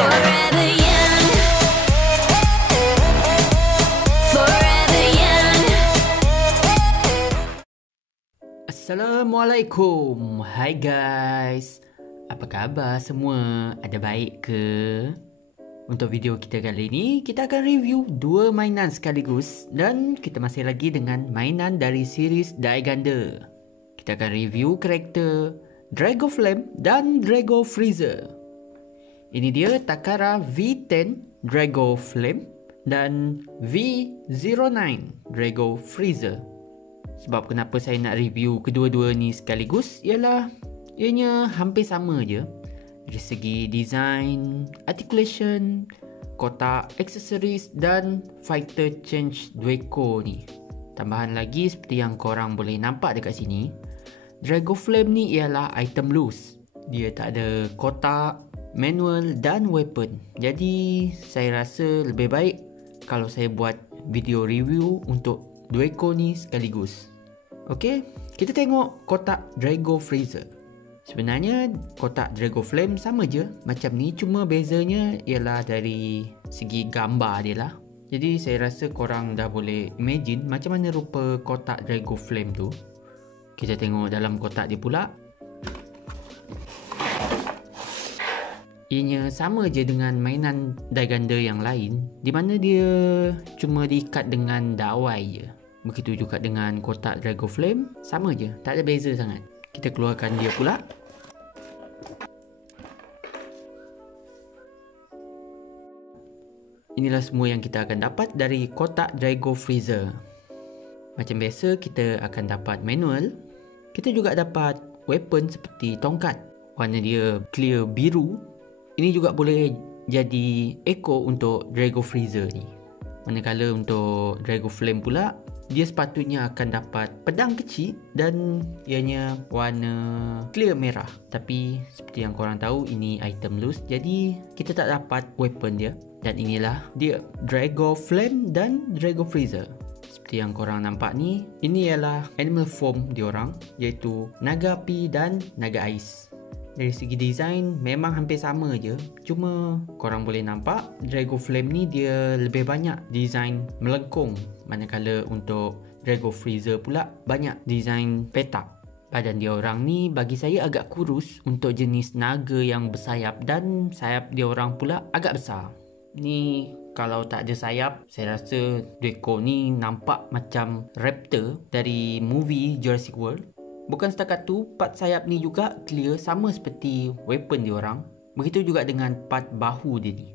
Forever young. Forever young. Assalamualaikum. Hai guys. Apa khabar semua? Ada baik ke? Untuk video kita kali ini, kita akan review dua mainan sekaligus dan kita masih lagi dengan mainan dari series Dai Ganda. Kita akan review karakter Drago Flame dan Drago Freezer. Ini dia Takara V10 Drago Flame dan V09 Drago Freezer. Sebab kenapa saya nak review kedua-dua ni sekaligus ialah ianya hampir sama je. Dari segi design, articulation, kotak, aksesoris dan fighter change Dweko ni. Tambahan lagi seperti yang korang boleh nampak dekat sini, Drago Flame ni ialah item loose. Dia tak ada kotak, manual dan weapon. Jadi saya rasa lebih baik kalau saya buat video review untuk Dweko ni sekaligus. Okey, kita tengok kotak Drago Freezer. Sebenarnya kotak Drago Flame sama je macam ni, cuma bezanya ialah dari segi gambar dia lah. Jadi saya rasa korang dah boleh imagine macam mana rupa kotak Drago Flame tu. Kita tengok dalam kotak dia pula. Ianya sama je dengan mainan Dai Ganda yang lain, di mana dia cuma diikat dengan dawai je. Begitu juga dengan kotak Drago Flame, sama je, tak ada beza sangat. Kita keluarkan dia pula. Inilah semua yang kita akan dapat dari kotak Drago Freezer. Macam biasa, kita akan dapat manual. Kita juga dapat weapon seperti tongkat. Warna dia clear biru. Ini juga boleh jadi echo untuk Drago Freezer ni. Manakala untuk Drago Flame pula, dia sepatutnya akan dapat pedang kecil dan ianya warna clear merah. Tapi seperti yang korang tahu, ini item loose, jadi kita tak dapat weapon dia. Dan inilah dia, Drago Flame dan Drago Freezer. Seperti yang korang nampak ni, ini ialah animal form diorang, iaitu naga api dan naga ais. Dari segi design memang hampir sama je, cuma korang boleh nampak Drago Flame ni dia lebih banyak design melengkung, manakala untuk Drago Freezer pula banyak design petak. Badan dia orang ni bagi saya agak kurus untuk jenis naga yang bersayap, dan sayap dia orang pula agak besar. Ni kalau tak ada sayap, saya rasa Dweko ni nampak macam raptor dari movie Jurassic World. Bukan setakat tu, part sayap ni juga clear sama seperti weapon dia orang. Begitu juga dengan part bahu dia ni.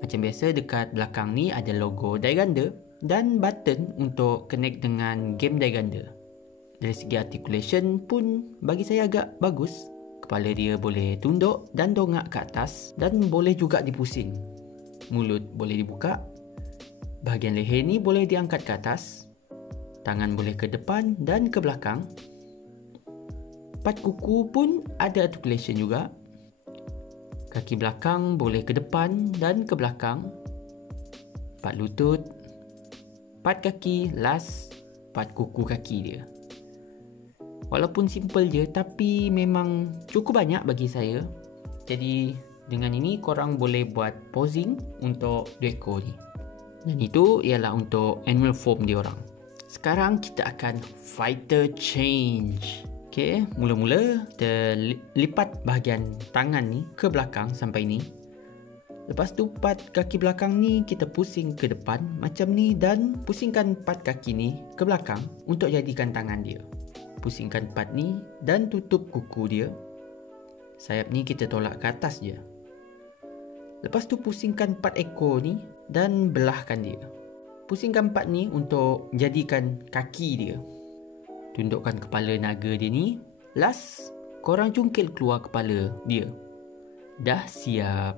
Macam biasa, dekat belakang ni ada logo Dai Ganda dan button untuk connect dengan game Dai Ganda. Dari segi articulation pun bagi saya agak bagus. Kepala dia boleh tunduk dan dongak ke atas, dan boleh juga dipusing. Mulut boleh dibuka. Bahagian leher ni boleh diangkat ke atas. Tangan boleh ke depan dan ke belakang. Part kuku pun ada articulation juga. Kaki belakang boleh ke depan dan ke belakang. Part lutut, part kaki, last part kuku kaki dia. Walaupun simple je, tapi memang cukup banyak bagi saya. Jadi dengan ini korang boleh buat posing untuk Dweko ni. Dan itu ialah untuk animal form dia orang. Sekarang kita akan fighter change. Okay, mula-mula kita lipat bahagian tangan ni ke belakang sampai ni. Lepas tu part kaki belakang ni kita pusing ke depan macam ni, dan pusingkan part kaki ni ke belakang untuk jadikan tangan dia. Pusingkan part ni dan tutup kuku dia. Sayap ni kita tolak ke atas je. Lepas tu pusingkan part ekor ni dan belahkan dia. Pusingkan part ni untuk jadikan kaki dia. Tundukkan kepala naga dia ni. Last, korang cungkil keluar kepala dia. Dah siap.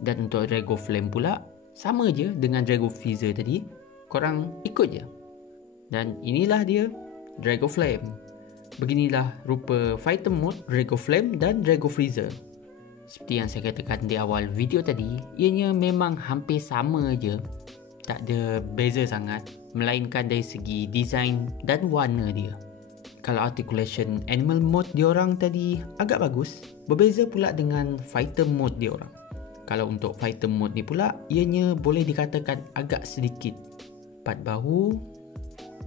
Dan untuk Drago Flame pula, sama je dengan Drago Freezer tadi. Korang ikut je. Dan inilah dia, Drago Flame. Beginilah rupa fighter mode Drago Flame dan Drago Freezer. Seperti yang saya katakan di awal video tadi, ianya memang hampir sama je. Tak ada beza sangat, melainkan dari segi design dan warna dia. Kalau articulation animal mode diorang tadi agak bagus, berbeza pula dengan fighter mode diorang. Kalau untuk fighter mode ni pula, ianya boleh dikatakan agak sedikit. Part bahu,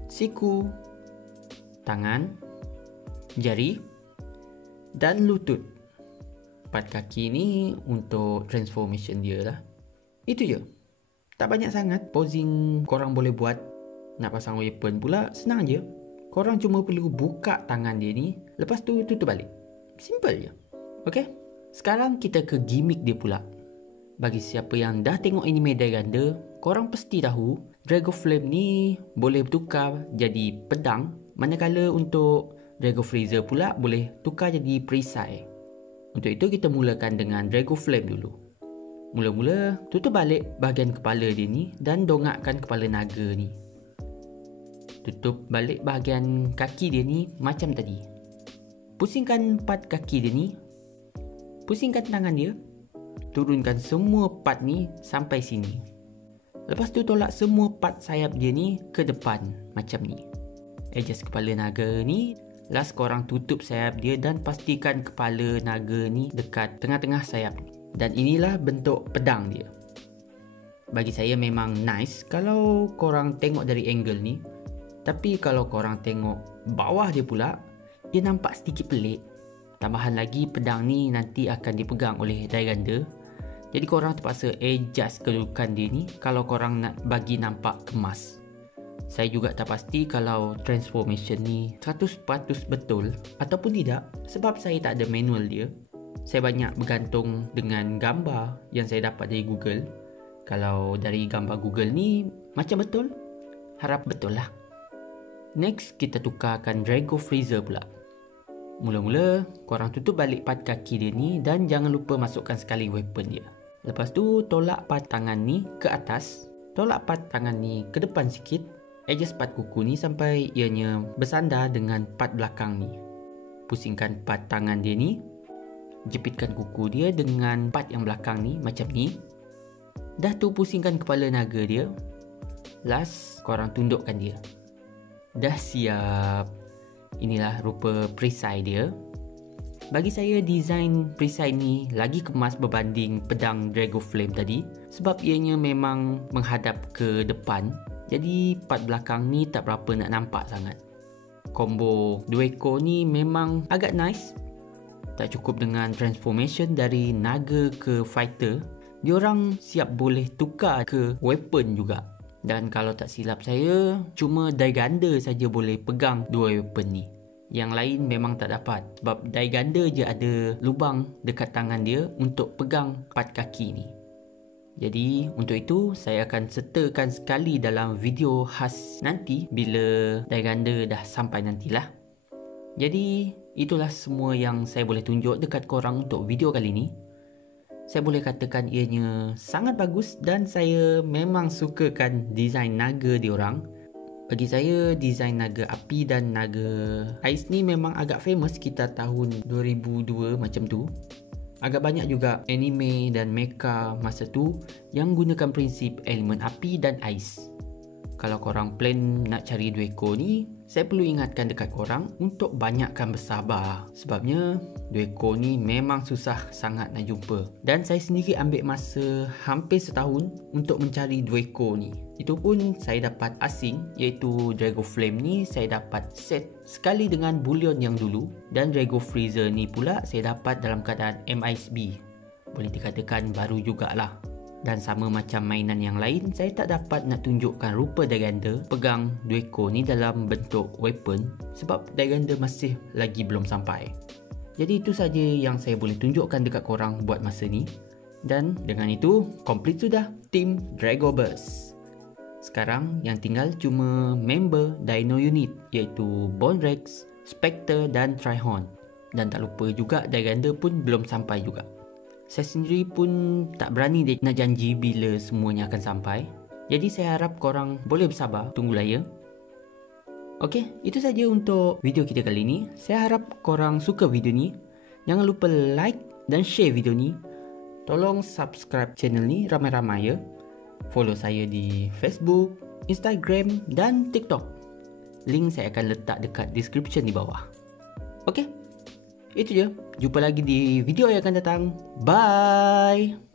siku, tangan, jari dan lutut. Part kaki ni untuk transformation dia lah. Itu je. Tak banyak sangat posing korang boleh buat. Nak pasang weapon pula senang je. Korang cuma perlu buka tangan dia ni, lepas tu tutup balik. Simple je. Okay? Sekarang kita ke gimmick dia pula. Bagi siapa yang dah tengok anime Daganda, korang pasti tahu Dragon Flame ni boleh bertukar jadi pedang, manakala untuk Dragon Freezer pula boleh tukar jadi perisai. Untuk itu kita mulakan dengan Dragon Flame dulu. Mula-mula tutup balik bahagian kepala dia ni dan dongakkan kepala naga ni. Tutup balik bahagian kaki dia ni macam tadi. Pusingkan part kaki dia ni. Pusingkan tangan dia. Turunkan semua part ni sampai sini. Lepas tu tolak semua part sayap dia ni ke depan macam ni. Adjust kepala naga ni. Last korang tutup sayap dia dan pastikan kepala naga ni dekat tengah-tengah sayap. Dan inilah bentuk pedang dia. Bagi saya memang nice kalau korang tengok dari angle ni. Tapi kalau korang tengok bawah dia pula, dia nampak sedikit pelik. Tambahan lagi pedang ni nanti akan dipegang oleh Daganda. Jadi korang terpaksa adjust kedudukan dia ni kalau korang nak bagi nampak kemas. Saya juga tak pasti kalau transformation ni 100% betul ataupun tidak sebab saya tak ada manual dia. Saya banyak bergantung dengan gambar yang saya dapat dari Google. Kalau dari gambar Google ni macam betul, harap betul lah. Next, kita tukarkan Dragon Freezer pula. Mula-mula, korang tutup balik part kaki dia ni dan jangan lupa masukkan sekali weapon dia. Lepas tu, tolak part tangan ni ke atas. Tolak part tangan ni ke depan sikit. Adjust part kuku ni sampai ianya bersandar dengan part belakang ni. Pusingkan part tangan dia ni. Jepitkan kuku dia dengan part yang belakang ni macam ni. Dah tu pusingkan kepala naga dia. Last, korang tundukkan dia. Dah siap. Inilah rupa perisai dia. Bagi saya design perisai ni lagi kemas berbanding pedang Dragon Flame tadi sebab ianya memang menghadap ke depan. Jadi part belakang ni tak berapa nak nampak sangat. Combo dua ekor ni memang agak nice. Tak cukup dengan transformation dari naga ke fighter, diorang siap boleh tukar ke weapon juga. Dan kalau tak silap saya, cuma Daganda saja boleh pegang dua weapon ni. Yang lain memang tak dapat sebab Daganda je ada lubang dekat tangan dia untuk pegang part kaki ni. Jadi untuk itu saya akan sertakan sekali dalam video khas nanti bila Daganda dah sampai nantilah. Jadi itulah semua yang saya boleh tunjuk dekat korang untuk video kali ni. Saya boleh katakan ianya sangat bagus dan saya memang sukakan design naga diorang. Bagi saya, design naga api dan naga ais ni memang agak famous sekitar tahun 2002 macam tu. Agak banyak juga anime dan mecha masa tu yang gunakan prinsip elemen api dan ais. Kalau korang plan nak cari dua ekor ni, saya perlu ingatkan dekat korang untuk banyakkan bersabar. Sebabnya, dua ekor ni memang susah sangat nak jumpa. Dan saya sendiri ambil masa hampir setahun untuk mencari dua ekor ni. Itu pun saya dapat asing, iaitu Dragon Flame ni saya dapat set sekali dengan Bullion yang dulu. Dan Dragon Freezer ni pula saya dapat dalam keadaan MISB. Boleh dikatakan baru jugalah. Dan sama macam mainan yang lain, saya tak dapat nak tunjukkan rupa Daganda pegang dua ekor ni dalam bentuk weapon sebab Daganda masih lagi belum sampai. Jadi itu saja yang saya boleh tunjukkan dekat korang buat masa ni. Dan dengan itu, komplit sudah tim Dragoverse. Sekarang yang tinggal cuma member Dino Unit iaitu Bone Rex, Spectre dan Trihorn. Dan tak lupa juga Daganda pun belum sampai juga. Saya sendiri pun tak berani nak janji bila semuanya akan sampai. Jadi saya harap korang boleh bersabar, tunggulah ya. Okey, itu saja untuk video kita kali ni. Saya harap korang suka video ni. Jangan lupa like dan share video ni. Tolong subscribe channel ni ramai-ramai ya. Follow saya di Facebook, Instagram dan TikTok. Link saya akan letak dekat description di bawah. Okey, itu je. Jumpa lagi di video yang akan datang. Bye.